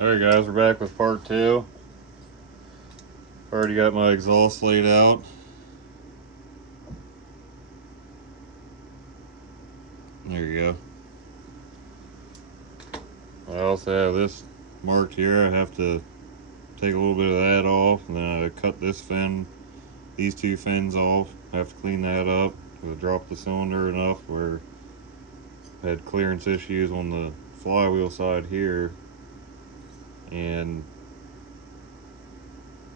Alright guys, we're back with part 2. Already got my exhaust laid out. There you go. I also have this marked here. I have to take a little bit of that off, and then I cut this fin, these two fins off. I have to clean that up because I dropped the cylinder enough where I had clearance issues on the flywheel side here, and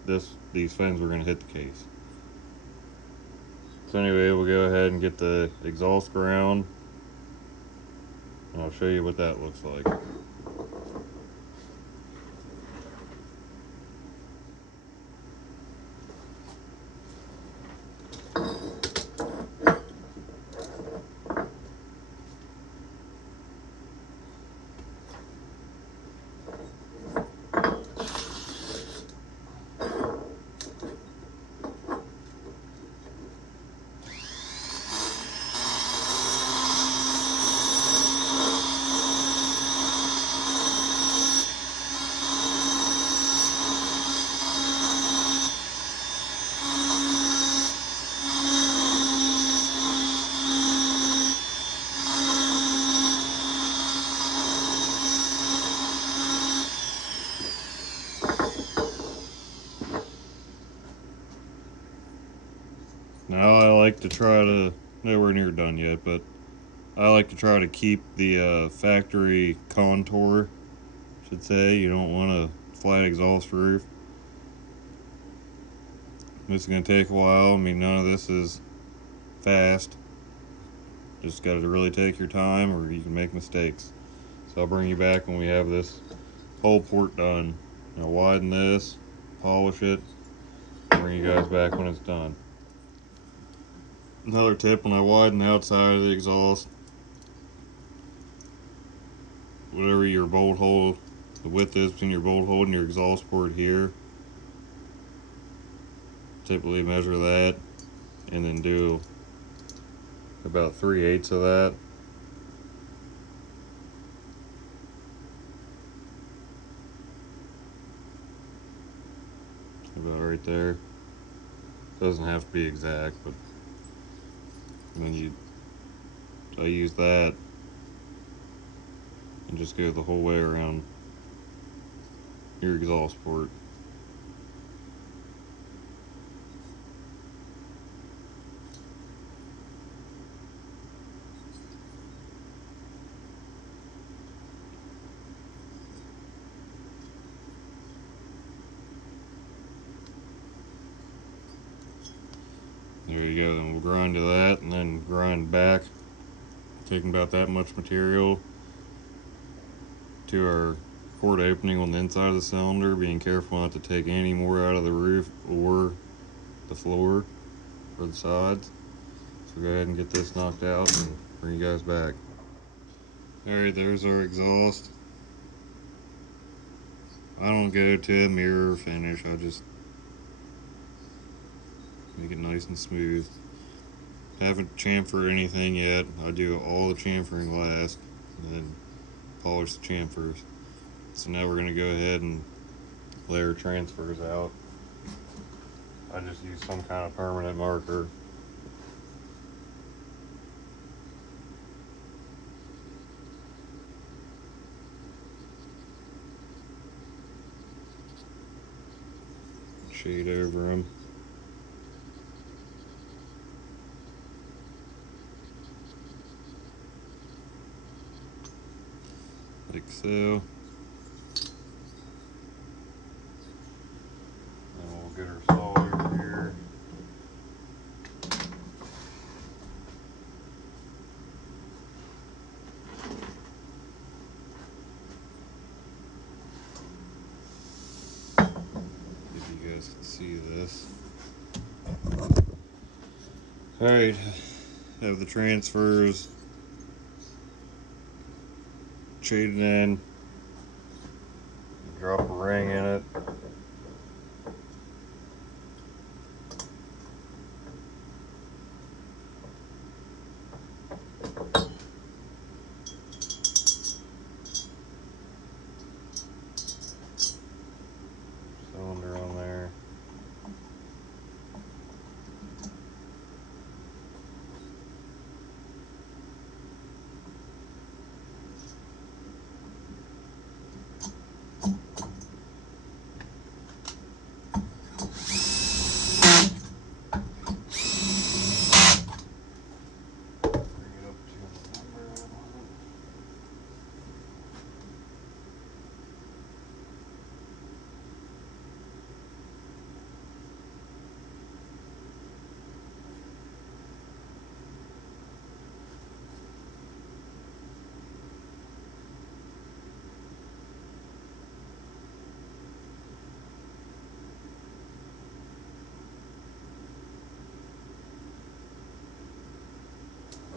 these fins were going to hit the case. So anyway, we'll go ahead and get the exhaust ground, and I'll show you what that looks like. Now I like to try to, nowhere near done yet, but I like to try to keep the factory contour, I should say. You don't want a flat exhaust roof. This is going to take a while. I mean, none of this is fast. Just got to really take your time or you can make mistakes. So I'll bring you back when we have this whole port done. I'll widen this, polish it, bring you guys back when it's done. Another tip, when I widen the outside of the exhaust, whatever your bolt hole, the width is between your bolt hole and your exhaust port here, typically measure that and then do about 3/8 of that. About right there. Doesn't have to be exact, but then I use that and just go the whole way around your exhaust port. There you go. Then we'll grind to that and then grind back, taking about that much material to our port opening on the inside of the cylinder, being careful not to take any more out of the roof or the floor or the sides. So go ahead and get this knocked out and bring you guys back. Alright, there's our exhaust. I don't go to a mirror finish, I just make it nice and smooth. Haven't chamfered anything yet. I do all the chamfering last and then polish the chamfers. So now we're going to go ahead and lay our transfers out. I just use some kind of permanent marker. Shade over them. Like so. And we'll get our saw over here. If you guys can see this. Alright, have the transfers shaded in, drop a ring in it.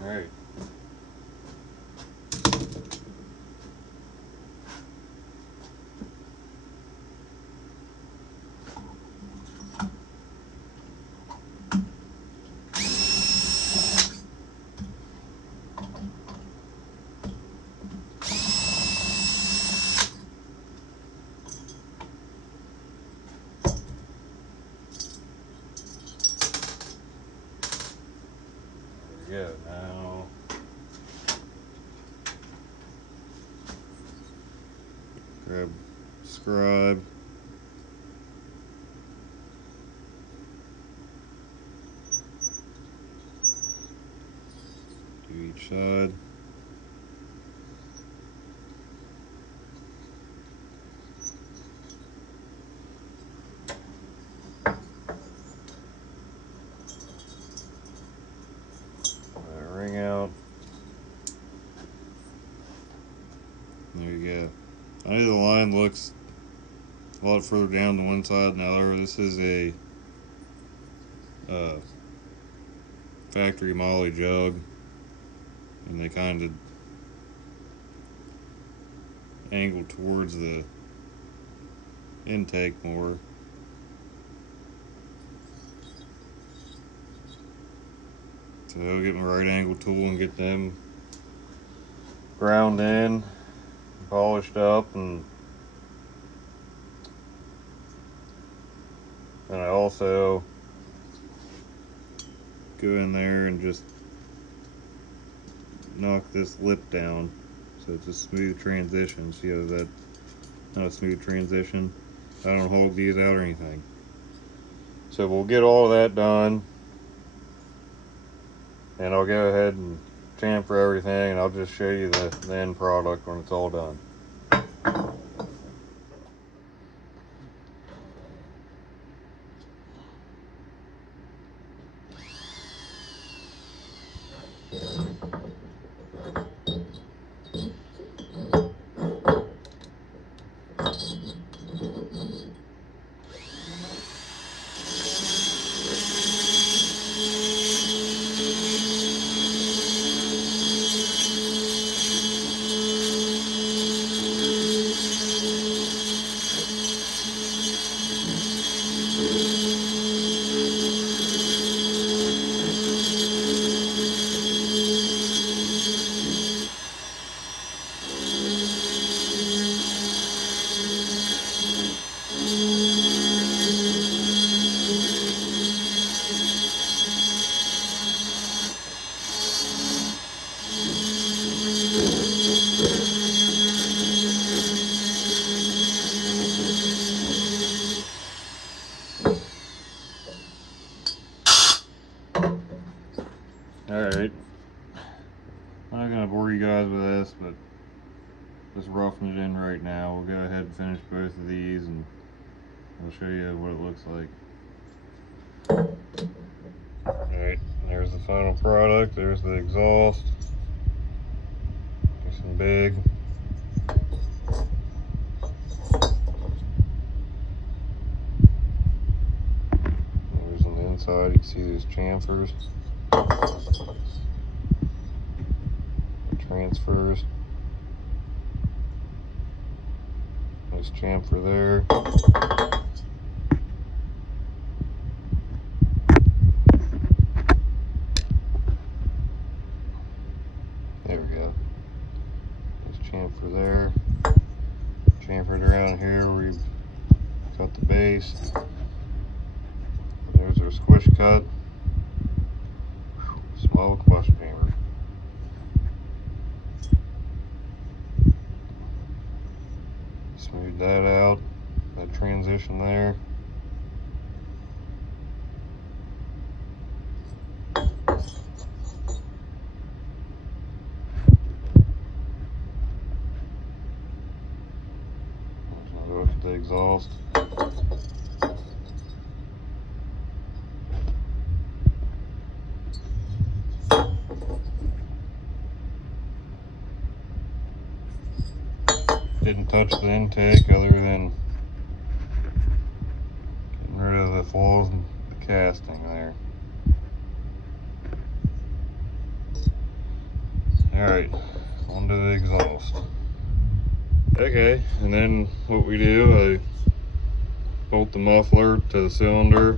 Alright. There we go. Now grab scribe. Do each side. Ring out. There you go. I know the line looks a lot further down than one side than the other. This is a factory moly jug, and they kind of angle towards the intake more. So I'll get my right angle tool and get them ground in, polished up, and then I also go in there and just knock this lip down so it's a smooth transition. See how that's not a smooth transition? I don't hog these out or anything. So we'll get all that done, and I'll go ahead and chamfer everything, and I'll just show you the end product when it's all done. Alright, I'm not going to bore you guys with this, but just roughing it in right now. We'll go ahead and finish both of these, and I'll show you what it looks like. Alright, there's the final product. There's the exhaust. There's some big. There's on the inside, you can see these chamfers. Transfers. Nice chamfer there. There we go. Nice chamfer there. Chamfered around here where you've got the base. There's our squish cut. Small combustion chamber. Smooth that out, that transition there. There's another look at the exhaust. Didn't touch the intake other than getting rid of the flaws in the casting there. Alright, on to the exhaust. Okay, and then what we do, I bolt the muffler to the cylinder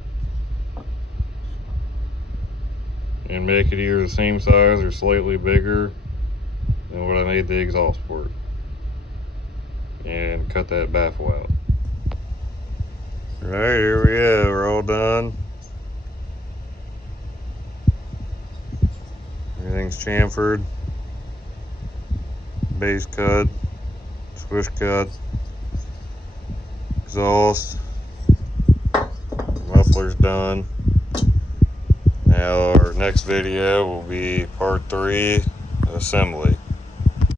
and make it either the same size or slightly bigger than what I made the exhaust port, and cut that baffle out. Alright, here we go, we're all done. Everything's chamfered, base cut, swish cut, exhaust, muffler's done. Now our next video will be part 3, assembly.